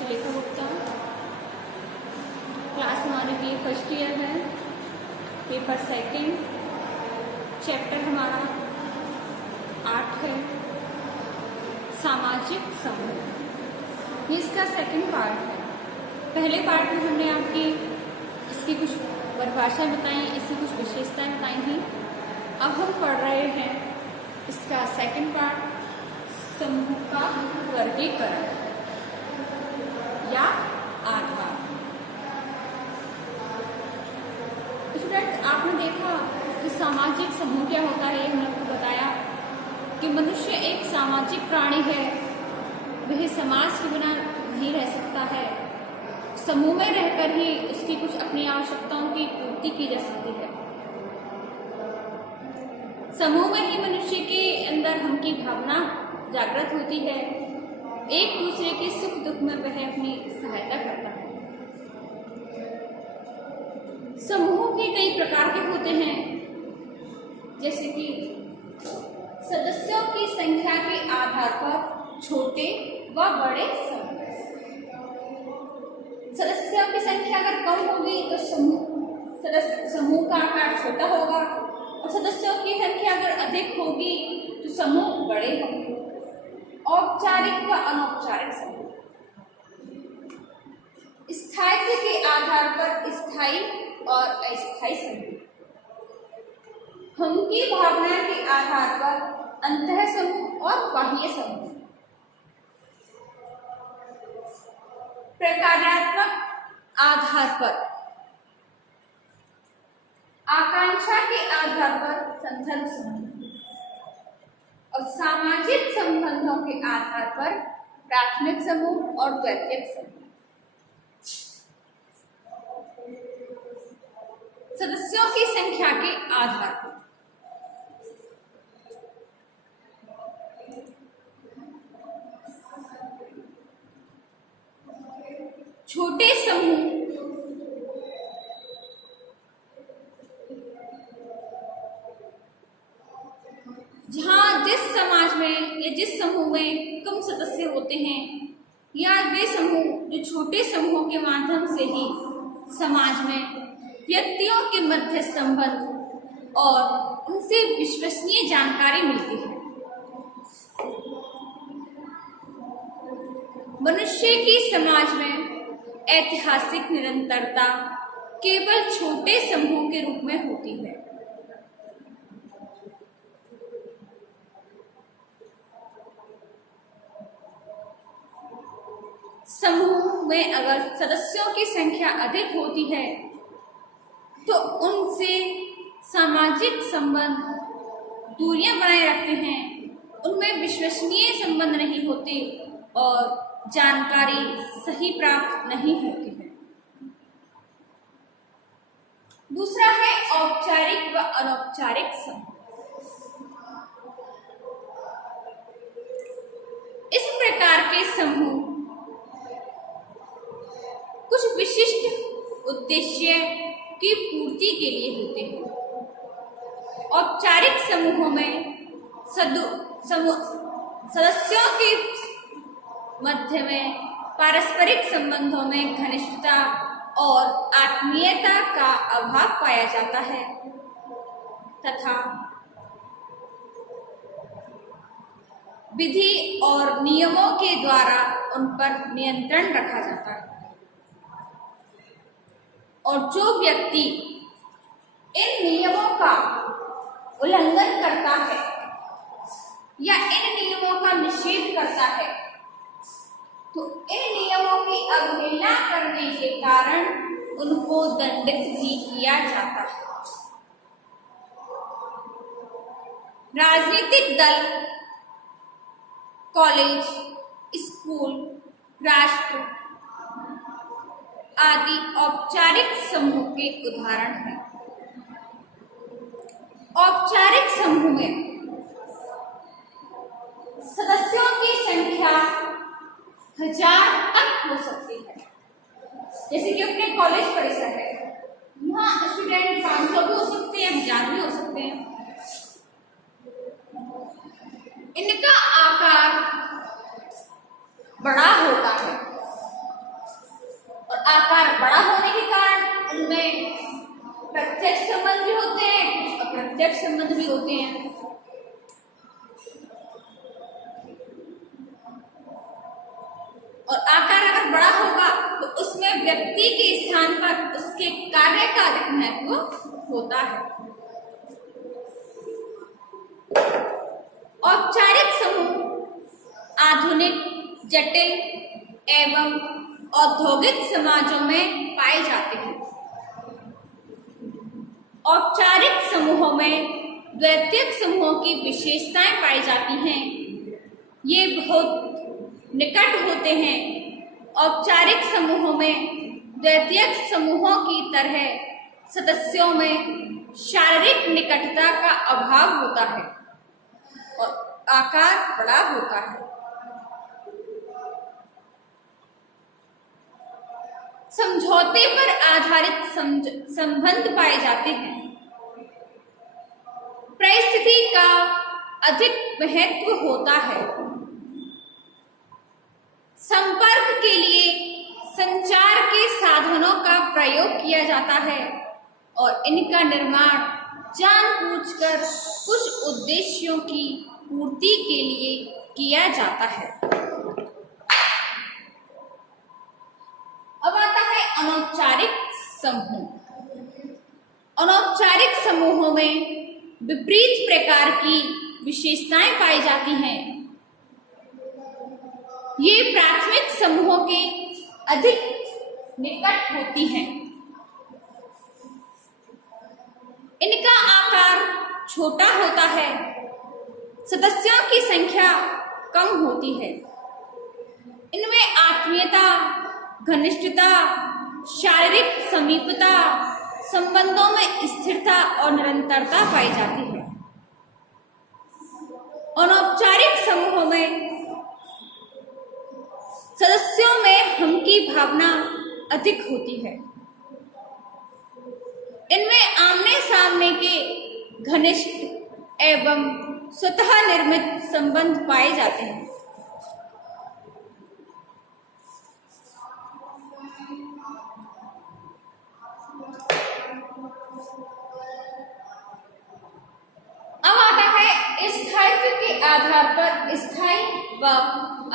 Sulekha Gupta. Class 9 की first year है, paper second, chapter हमारा 8 है, सामाजिक समूह। ये इसका सेकंड पार्ट है। पहले पार्ट में हमने आपकी इसकी कुछ परिभाषाएं बताई, इसकी कुछ विशेषताएं बताई थी। अब हम पढ़ रहे हैं इसका सेकंड पार्ट, समूह का वर्गीकरण या आधार। स्टूडेंट्स, आपने देखा कि सामाजिक समूह क्या होता है। हमने आपको बताया कि मनुष्य एक सामाजिक प्राणी है, वह समाज के बिना नहीं रह सकता है। समूह में रहकर ही उसकी कुछ अपनी आवश्यकताओं की पूर्ति की जा सकती है। समूह में ही मनुष्य के अंदर हम की भावना जागृत होती है। एक दूसरे के सुख दुख में वह अपनी सहायता करता है। समूह के कई प्रकार के होते हैं, जैसे कि सदस्यों की संख्या के आधार पर छोटे व बड़े समूह। सदस्यों की संख्या अगर कम होगी तो समूह का आकार छोटा होगा, और सदस्यों की संख्या अगर अधिक होगी तो समूह बड़े होंगे। औपचारिक व अनौपचारिक समूह। स्थायित्व के आधार पर स्थायी और अस्थायी समूह। हम की भावना के आधार पर अंतः समूह और बाह्य समूह। प्रकारात्मक आधार पर, आकांक्षा के आधार पर संदर्भ समूह, और सामाजिक संबंधों के आधार पर प्राथमिक समूह और द्वितीयक समूह। सदस्यों की संख्या के आधार पर छोटे समूह जहां जिस समाज में या जिस समूह में कम सदस्य होते हैं, या वे समूह जो छोटे समूहों के माध्यम से ही समाज में व्यक्तियों के मध्य संबंध और उनसे विश्वसनीय जानकारी मिलती है। मनुष्य की समाज में ऐतिहासिक निरंतरता केवल छोटे समूह के रूप में होती है। समूह में अगर सदस्यों की संख्या अधिक होती है तो उनसे सामाजिक संबंध दूरियां बनाए रखते हैं, उनमें विश्वसनीय संबंध नहीं होते और जानकारी सही प्राप्त नहीं होती है। दूसरा है औपचारिक व अनौपचारिक समूह। इस प्रकार के समूह कुछ विशिष्ट उद्देश्य की पूर्ति के लिए होते हैं। औपचारिक समूहों में सदस्यों के मध्य में पारस्परिक संबंधों में घनिष्ठता और आत्मीयता का अभाव पाया जाता है तथा विधि और नियमों के द्वारा उन पर नियंत्रण रखा जाता है। और जो व्यक्ति इन नियमों का उल्लंघन करता है या इन नियमों का निषेध करता है, तो इन नियमों की अवहेलना करने के कारण उनको दंडित भी किया जाता है। राजनीतिक दल, कॉलेज, स्कूल, राष्ट्र आदि औपचारिक समूह के उदाहरण हैं। औपचारिक समूह में सदस्यों की संख्या 1000 तक हो सकती है। जैसे कि अपने कॉलेज परिसर है, यहाँ स्टूडेंट 500 भी हो सकते हैं, 1000 भी हो सकते हैं। इनका आकार बड़ा होता है व्यक्ति के स्थान पर उसके कार्य का अधिक महत्व होता है। औपचारिक समूह आधुनिक, जटिल एवं औद्योगिक समाजों में पाए जाते हैं। औपचारिक समूहों में द्वैतिक समूहों की विशेषताएं पाई जाती हैं। ये बहुत निकट होते हैं। औपचारिक समूहों में द्वैतिक समूहों की तरह सदस्यों में शारीरिक निकटता का अभाव होता है और आकार बड़ा होता है। समझौते पर आधारित संबंध पाए जाते हैं। परिस्थिति का अधिक महत्व होता है। संपर्क के लिए संचार के साधनों का प्रयोग किया जाता है और इनका निर्माण जानबूझकर कुछ उद्देश्यों की पूर्ति के लिए किया जाता है। अब आता है अनौपचारिक समूह। अनौपचारिक समूहों में विपरीत प्रकार की विशेषताएं पाई जाती हैं। ये प्राथमिक समूहों के अधिक निकट होती हैं। इनका आकार छोटा होता है। सदस्यों की संख्या कम होती है। इनमें आत्मीयता, घनिष्ठता, शारीरिक समीपता, संबंधों में स्थिरता और निरंतरता पाई जाती है। अनौपचारिक समूहों में सदस्यों में हम की भावना अधिक होती है। इनमें आमने सामने के घनिष्ठ एवं स्वतः निर्मित संबंध पाए जाते हैं। अब आता है स्थायित्व के आधार पर स्थायी व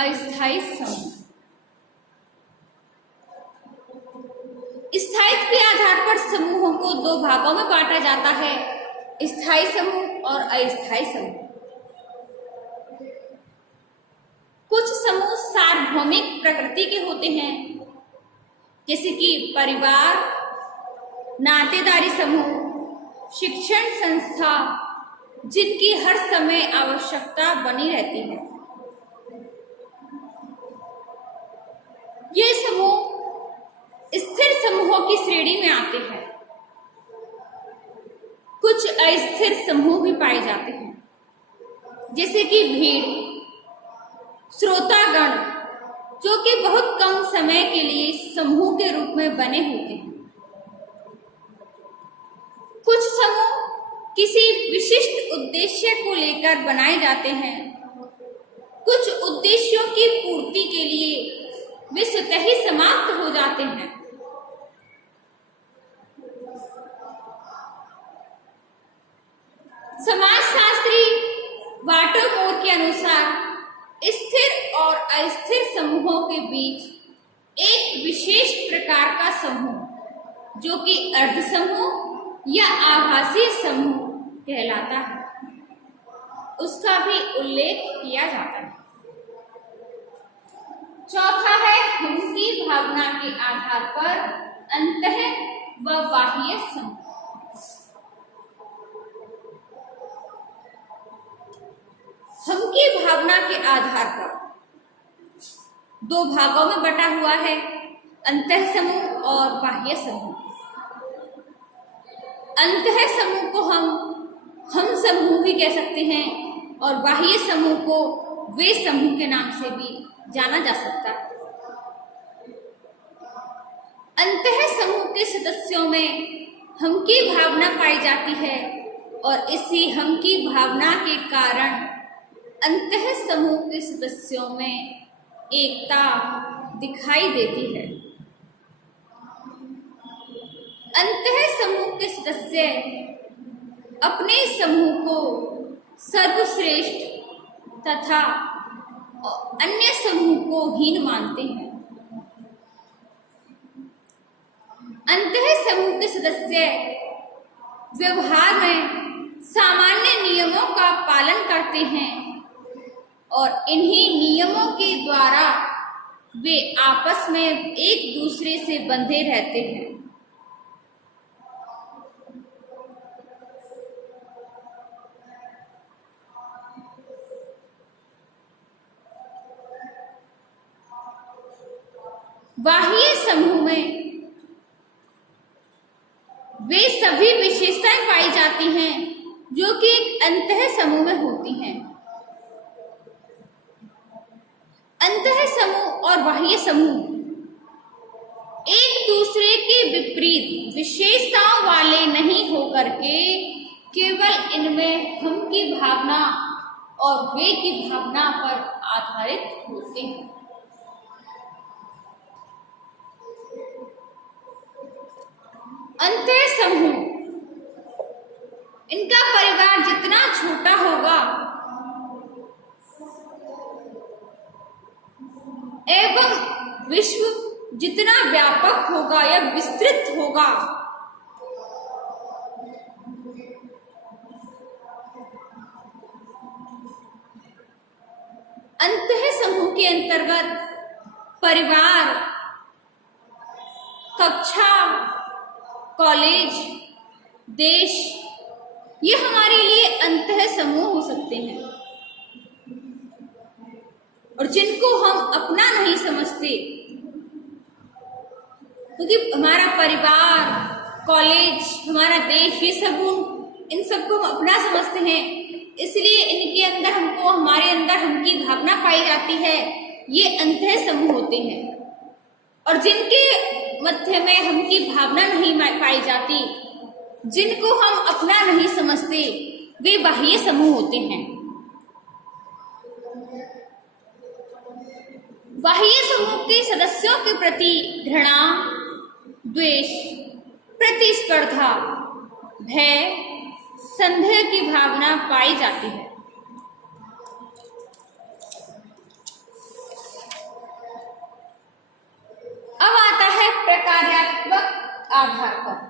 अस्थायी समूह। स्थायित्व के आधार पर समूहों को दो भागों में बांटा जाता है, स्थायी समूह और अस्थायी समूह। कुछ समूह सार्वभौमिक प्रकृति के होते हैं, जैसे कि परिवार, नातेदारी समूह, शिक्षण संस्था, जिनकी हर समय आवश्यकता बनी रहती है। ये समूह स्थिर समूहों की श्रेणी में आते हैं। कुछ अस्थिर समूह भी पाए जाते हैं, जैसे कि भीड़, श्रोतागण, जो कि बहुत कम समय के लिए समूह के रूप में बने होते हैं। कुछ समूह किसी विशिष्ट उद्देश्य को लेकर बनाए जाते हैं। कुछ उद्देश्यों की पूर्ति के लिए वे स्वतः ही समाप्त हो जाते हैं। समाजशास्त्री वाटरमोर के अनुसार स्थिर और अस्थिर समूहों के बीच एक विशेष प्रकार का समूह, जो कि अर्ध समूह या आभासी समूह कहलाता है, उसका भी उल्लेख किया जाता है। चौथा है हम की भावना के आधार पर अंतः व बाह्य समूह। हम की भावना के आधार पर दो भागों में बटा हुआ है, अंतः समूह और बाह्य समूह। अंतः समूह को हम समूह भी कह सकते हैं और बाह्य समूह को वे समूह के नाम से भी जाना जा सकता है। अंतः समूह के सदस्यों में हम की भावना पाई जाती है और इसी हम की भावना के कारण अंतः समूह के सदस्यों में एकता दिखाई देती है। अंतः समूह के सदस्य अपने समूह को सर्वश्रेष्ठ तथा अन्य समूह को हीन मानते हैं। अंतः समूह के सदस्य व्यवहार में सामान्य नियमों का पालन करते हैं और इन्हीं नियमों के द्वारा वे आपस में एक दूसरे से बंधे रहते हैं। बाह्य समूह में वे सभी विशेषताएं पाई जाती हैं जो कि एक अंतः समूह में होती हैं। अंतः समूह और बाह्य समूह एक दूसरे के विपरीत विशेषताओं वाले नहीं होकर के केवल इनमें हम की भावना और वे की भावना पर आधारित होते हैं। अंतः समूह, इनका परिवार जितना छोटा होगा एवं विश्व जितना व्यापक होगा या विस्तृत होगा, अंतः समूह के अंतर्गत परिवार, कक्षा, कॉलेज, देश, ये हमारे लिए अंतः समूह हो सकते हैं और जिनको हम अपना नहीं समझते, क्योंकि हमारा परिवार, कॉलेज, हमारा देश, ये सब इन सबको हम अपना समझते हैं, इसलिए इनके अंदर हमको, हमारे अंदर हम की भावना पाई जाती है, ये अंतः समूह होते हैं। और जिनके मध्य में हम की भावना नहीं पाई जाती, जिनको हम अपना नहीं समझते, वे बाह्य समूह होते हैं। बाह्य समूह के सदस्यों के प्रति घृणा, द्वेष, प्रतिस्पर्धा, भय, संदेह की भावना पाई जाती है। अब आता है प्रकार्यात्मक आधार पर।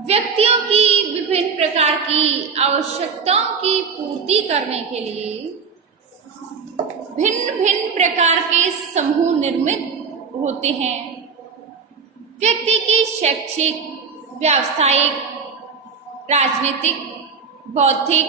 व्यक्तियों की विभिन्न प्रकार की आवश्यकताओं की पूर्ति करने के लिए भिन्न भिन्न प्रकार के समूह निर्मित होते हैं। व्यक्ति की शैक्षिक, व्यावसायिक, राजनीतिक, बौद्धिक,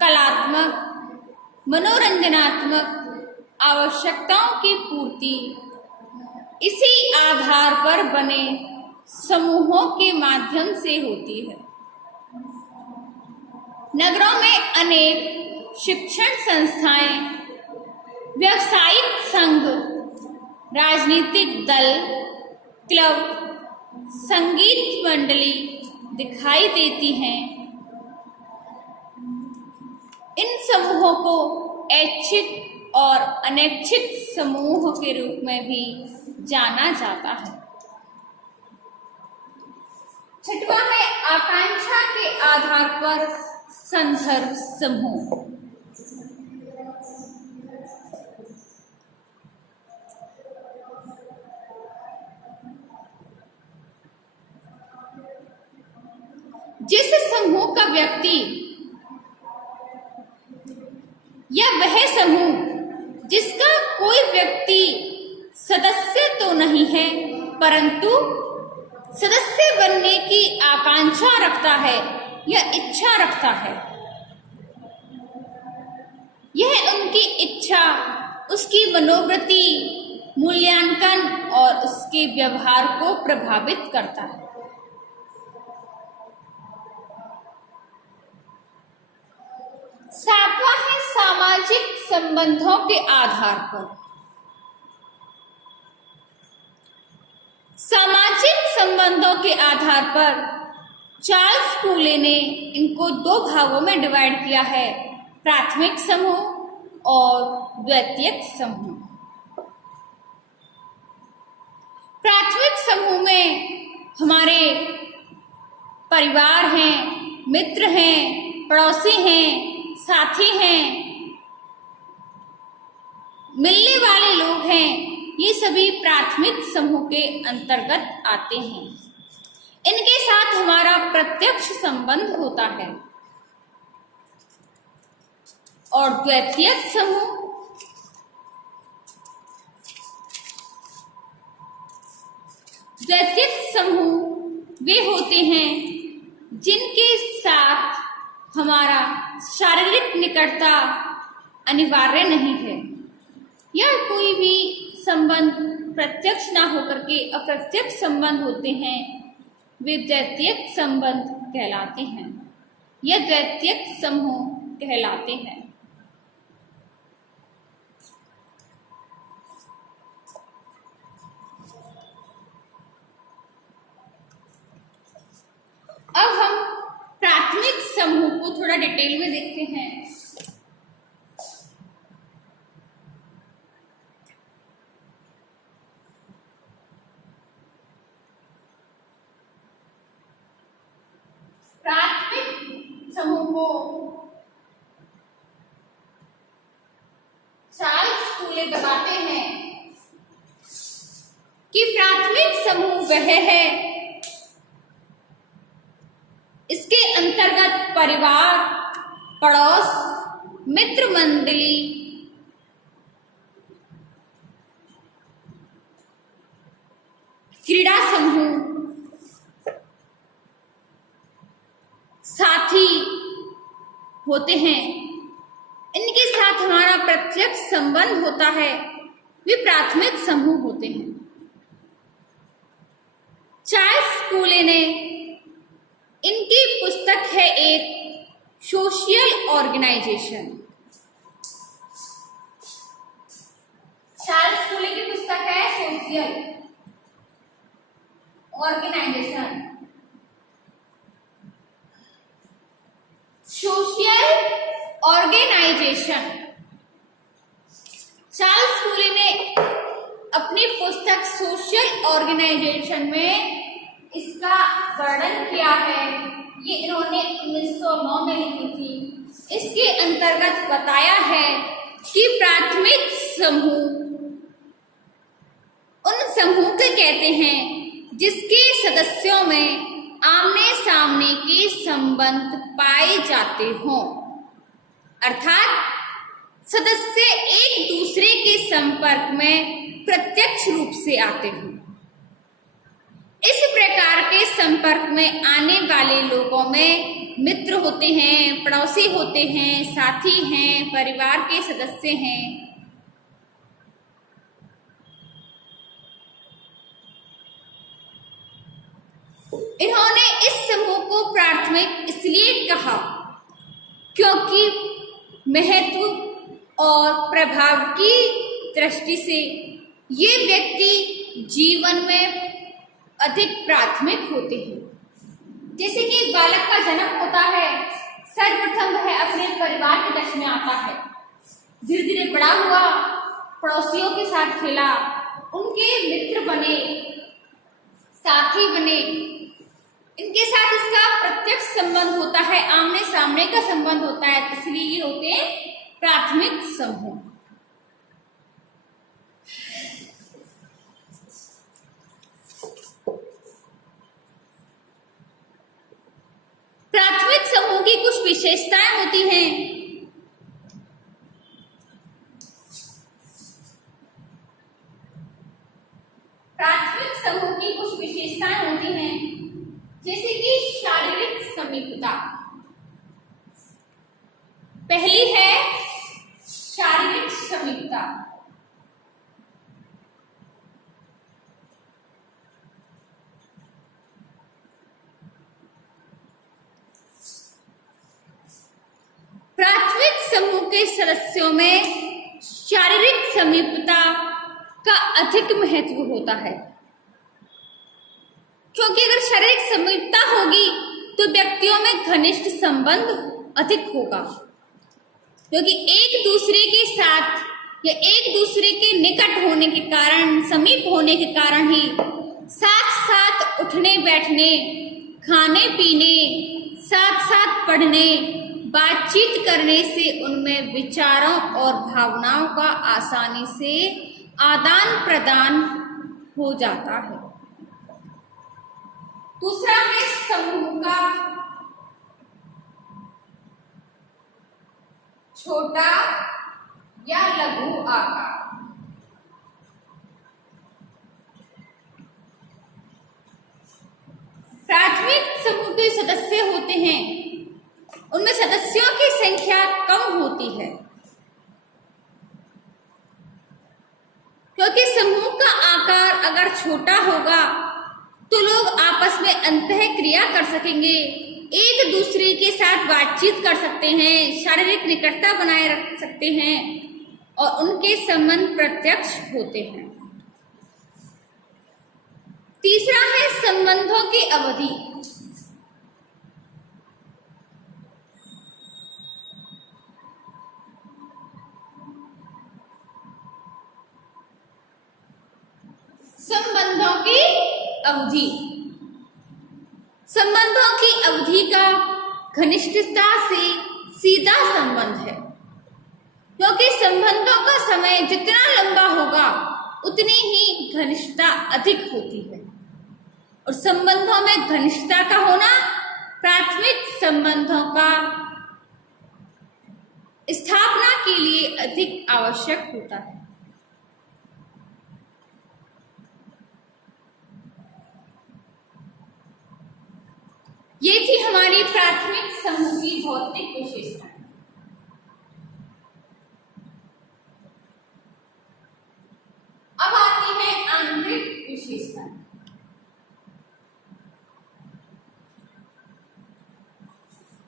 कलात्मक, मनोरंजनात्मक आवश्यकताओं की पूर्ति इसी आधार पर बने समूहों के माध्यम से होती है। नगरों में अनेक शिक्षण संस्थाएं, व्यावसायिक संघ, राजनीतिक दल, क्लब, संगीत मंडली दिखाई देती हैं। इन समूहों को ऐच्छिक और अनैच्छिक समूह के रूप में भी जाना जाता है। छठवां है आकांक्षा के आधार पर संदर्भ समूह। जिस समूह का व्यक्ति या वह समूह जिसका कोई व्यक्ति सदस्य तो नहीं है परंतु सदस्य बनने की आकांक्षा रखता है या इच्छा रखता है, यह उनकी इच्छा, उसकी मनोवृत्ति, मूल्यांकन और उसके व्यवहार को प्रभावित करता है। सातवां है सामाजिक संबंधों के आधार पर। सामाजिक संबंधों के आधार पर चार्ल्स फूले ने इनको दो भागों में डिवाइड किया है, प्राथमिक समूह और द्वितीयक समूह। प्राथमिक समूह में हमारे परिवार हैं, मित्र हैं, पड़ोसी हैं, साथी हैं, मिलने वाले लोग हैं, ये सभी प्राथमिक समूह के अंतर्गत आते हैं। इनके साथ हमारा प्रत्यक्ष संबंध होता है। और द्वितीयक समूह, द्वितीयक समूह वे होते हैं जिनके साथ हमारा शारीरिक निकटता अनिवार्य नहीं है, या कोई भी संबंध प्रत्यक्ष ना होकर के अप्रत्यक्ष संबंध होते हैं, वे द्वितीयक संबंध कहलाते हैं या द्वितीयक समूह कहलाते हैं। अब हम प्राथमिक समूह को थोड़ा डिटेल में देखते हैं। प्राथमिक समूह को चार्ल्स कूले बताते हैं कि प्राथमिक समूह वह है, इसके अंतर्गत परिवार, पड़ोस, मित्र मंडली, क्रीड़ा समूह, साथी होते हैं। इनके साथ हमारा प्रत्यक्ष संबंध होता है, वे प्राथमिक समूह होते हैं। चार्ल्स कूले ने, इनकी पुस्तक है एक सोशल ऑर्गेनाइजेशन। चार्ल्स कूले की पुस्तक है social organization. Social organization Charles Cooley ने अपनी पुस्तक सोशल ऑर्गेनाइजेशन में इसका वर्णन किया है। ये इन्होंने 1909 में लिखी थी। इसके अंतर्गत बताया है कि प्राथमिक समूह उन समूह को कहते हैं जिसके सदस्यों में आमने सामने के संबंध पाए जाते हों, अर्थात सदस्य एक दूसरे के संपर्क में प्रत्यक्ष रूप से आते हों। इस प्रकार के संपर्क में आने वाले लोगों में मित्र होते हैं, पड़ोसी होते हैं, साथी हैं, परिवार के सदस्य हैं। इन्होंने इस समूह को प्राथमिक इसलिए कहा क्योंकि महत्व और प्रभाव की दृष्टि से ये व्यक्ति जीवन में अधिक प्राथमिक होते हैं। जैसे कि बालक का जन्म होता है, सर्वप्रथम वह अपने परिवार के टच में आता है, धीरे धीरे बड़ा हुआ, पड़ोसियों के साथ खेला, उनके मित्र बने, साथी बने, इनके साथ इसका प्रत्यक्ष संबंध होता है, आमने सामने का संबंध होता है, इसलिए ये होते हैं प्राथमिक समूह। प्राथमिक समूह की कुछ विशेषताएं होती हैं। प्राथमिक समूह की कुछ विशेषताएं होती हैं, जैसे कि शारीरिक समीपता। पहली है शारीरिक समीपता। प्राथमिक समूह के सदस्यों में शारीरिक समीपता का अधिक महत्व होता है, क्योंकि अगर शारीरिक समीपता होगी तो व्यक्तियों में घनिष्ठ संबंध अधिक होगा, क्योंकि एक दूसरे के साथ या एक दूसरे के निकट होने के कारण, समीप होने के कारण ही साथ साथ उठने बैठने, खाने पीने, साथ साथ पढ़ने, बातचीत करने से उनमें विचारों और भावनाओं का आसानी से आदान प्रदान हो जाता है। दूसरा है समूह का छोटा या लघु आकार। प्राथमिक समूह के सदस्य होते हैं, उनमें सदस्यों की संख्या कम होती है, क्योंकि समूह का आकार अगर छोटा होगा तो लोग आपस में अंतःक्रिया कर सकेंगे, एक दूसरे के साथ बातचीत कर सकते हैं, शारीरिक निकटता बनाए रख सकते हैं और उनके संबंध प्रत्यक्ष होते हैं। तीसरा है संबंधों की अवधि। संबंधों की अवधि, संबंधों की अवधि का घनिष्ठता से सीधा संबंध है, क्योंकि संबंधों का समय जितना लंबा होगा उतनी ही घनिष्ठता अधिक होती है और संबंधों में घनिष्ठता का होना प्राथमिक संबंधों का स्थापना के लिए अधिक आवश्यक होता है। ये थी हमारी प्राथमिक समूह की भौतिक विशेषताएं। अब आती है आंतरिक विशेषताएं।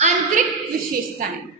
आंतरिक विशेषताएं